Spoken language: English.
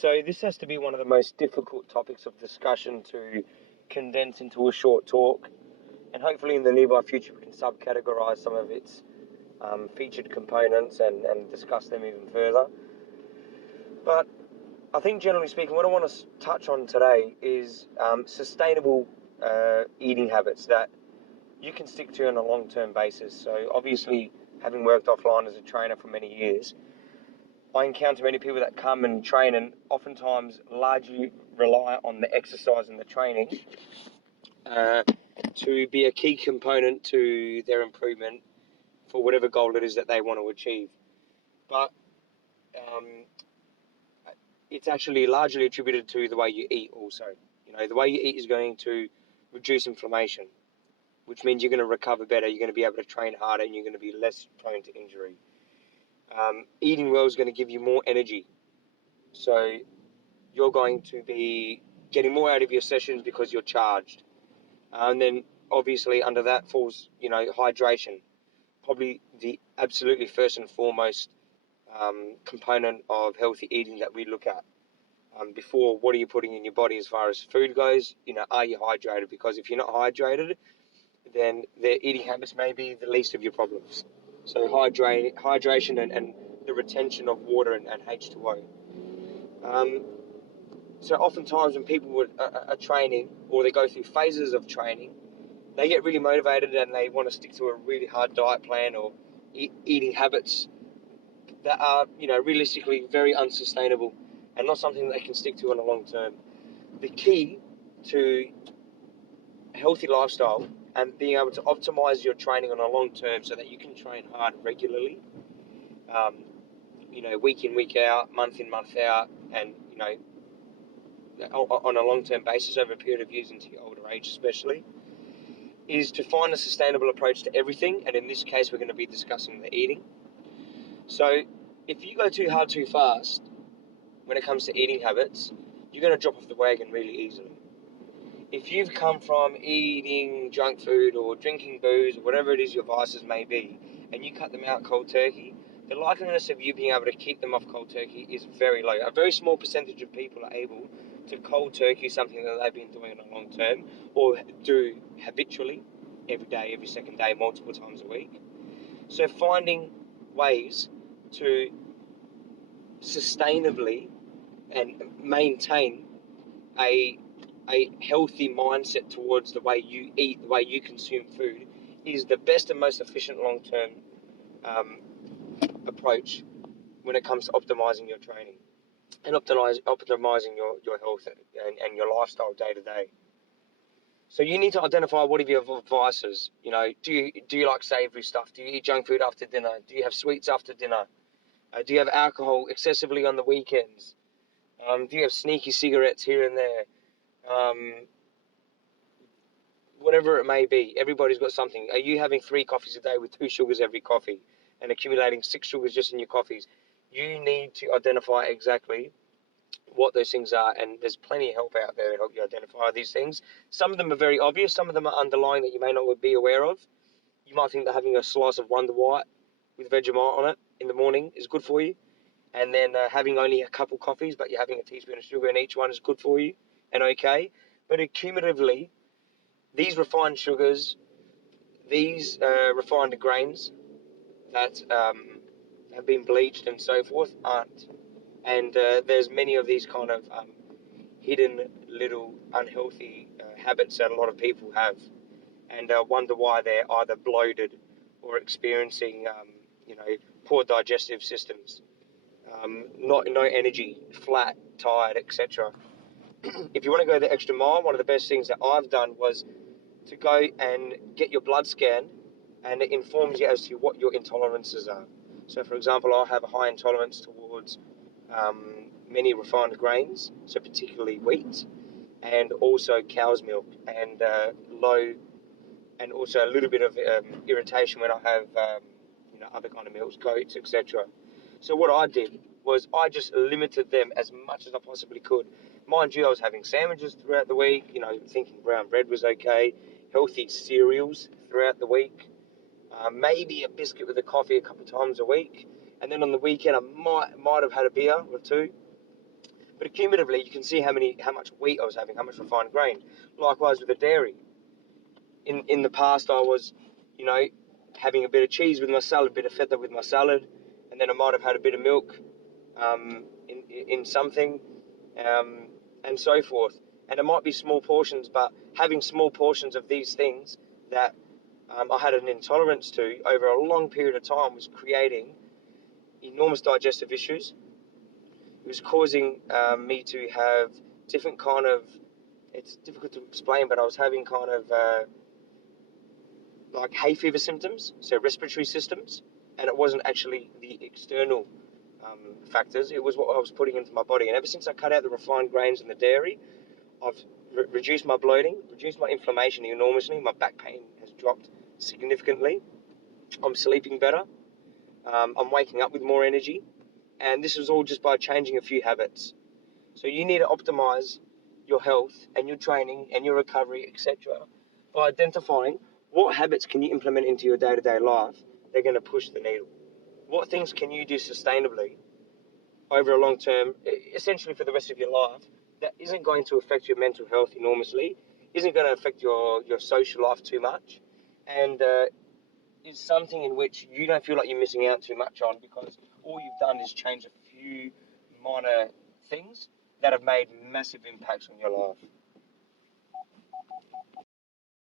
So this has to be one of the most difficult topics of discussion to condense into a short talk, and hopefully in the nearby future we can sub-categorize some of its featured components and discuss them even further. But I think generally speaking, what I want to touch on today is sustainable eating habits that you can stick to on a long-term basis. So obviously, having worked offline as a trainer for many years, I encounter many people that come and train and oftentimes largely rely on the exercise and the training to be a key component to their improvement for whatever goal it is that they want to achieve. But it's actually largely attributed to the way you eat also. The way you eat is going to reduce inflammation, which means you're going to recover better, you're going to be able to train harder, and you're going to be less prone to injury. Eating well is going to give you more energy. So you're going to be getting more out of your sessions because you're charged. And then obviously under that falls, hydration. Probably the absolutely first and foremost component of healthy eating that we look at. Before, what are you putting in your body as far as food goes? Are you hydrated? Because if you're not hydrated, then the eating habits may be the least of your problems. So hydration and the retention of water and H2O. So oftentimes when people are training, or they go through phases of training, they get really motivated and they want to stick to a really hard diet plan or eating habits that are, realistically very unsustainable and not something that they can stick to on a long term. The key to a healthy lifestyle and being able to optimize your training on a long term so that you can train hard regularly, week in, week out, month in, month out, and, on a long-term basis over a period of years into your older age especially, is to find a sustainable approach to everything. And in this case, we're going to be discussing the eating. So if you go too hard too fast when it comes to eating habits, you're going to drop off the wagon really easily. If you've come from eating junk food or drinking booze or whatever it is your vices may be, and you cut them out cold turkey, the likeliness of you being able to keep them off cold turkey is very low. A very small percentage of people are able to cold turkey something that they've been doing on a long term or do habitually every day, every second day, multiple times a week. So finding ways to sustainably and maintain a healthy mindset towards the way you eat, the way you consume food, is the best and most efficient long-term approach when it comes to optimizing your training and optimizing your health and your lifestyle day to day. So you need to identify what are your vices. Do you like savory stuff? Do you eat junk food after dinner? Do you have sweets after dinner? Do you have alcohol excessively on the weekends? Do you have sneaky cigarettes here and there? Whatever it may be, everybody's got something. Are you having 3 coffees a day with 2 sugars every coffee and accumulating 6 sugars just in your coffees? You need to identify exactly what those things are, and there's plenty of help out there to help you identify these things. Some of them are very obvious, some of them are underlying that you may not be aware of. You might think that having a slice of Wonder White with Vegemite on it in the morning is good for you, and then having only a couple coffees but you're having a teaspoon of sugar in each one is good for you and okay. But accumulatively, these refined sugars, these refined grains that have been bleached and so forth aren't. And there's many of these kind of hidden little unhealthy habits that a lot of people have, and wonder why they're either bloated or experiencing, poor digestive systems, no energy, flat, tired, etc. If you want to go the extra mile, one of the best things that I've done was to go and get your blood scan, and it informs you as to what your intolerances are. So, for example, I have a high intolerance towards many refined grains, so particularly wheat, and also cow's milk, and and also a little bit of irritation when I have other kind of milks, goats, etc. So what I did was I just limited them as much as I possibly could. Mind you, I was having sandwiches throughout the week, thinking brown bread was okay, healthy cereals throughout the week, maybe a biscuit with a coffee a couple of times a week, and then on the weekend I might have had a beer or 2. But cumulatively, you can see how much wheat I was having, how much refined grain. Likewise with the dairy. In the past, I was, you know, having a bit of cheese with my salad, a bit of feta with my salad, and then I might have had a bit of milk in something, and so forth. And it might be small portions, but having small portions of these things that I had an intolerance to over a long period of time was creating enormous digestive issues. It was causing me to have different kind of, it's difficult to explain, but I was having kind of like hay fever symptoms, so respiratory systems, and it wasn't actually the external factors, it was what I was putting into my body. And ever since I cut out the refined grains and the dairy, I've reduced my bloating, reduced my inflammation enormously, my back pain has dropped significantly, I'm sleeping better, I'm waking up with more energy, and this is all just by changing a few habits. So you need to optimize your health and your training and your recovery, etc., by identifying what habits can you implement into your day-to-day life that are going to push the needle. What things can you do sustainably over a long term, essentially for the rest of your life, that isn't going to affect your mental health enormously, isn't going to affect your social life too much, and is something in which you don't feel like you're missing out too much on, because all you've done is change a few minor things that have made massive impacts on your life.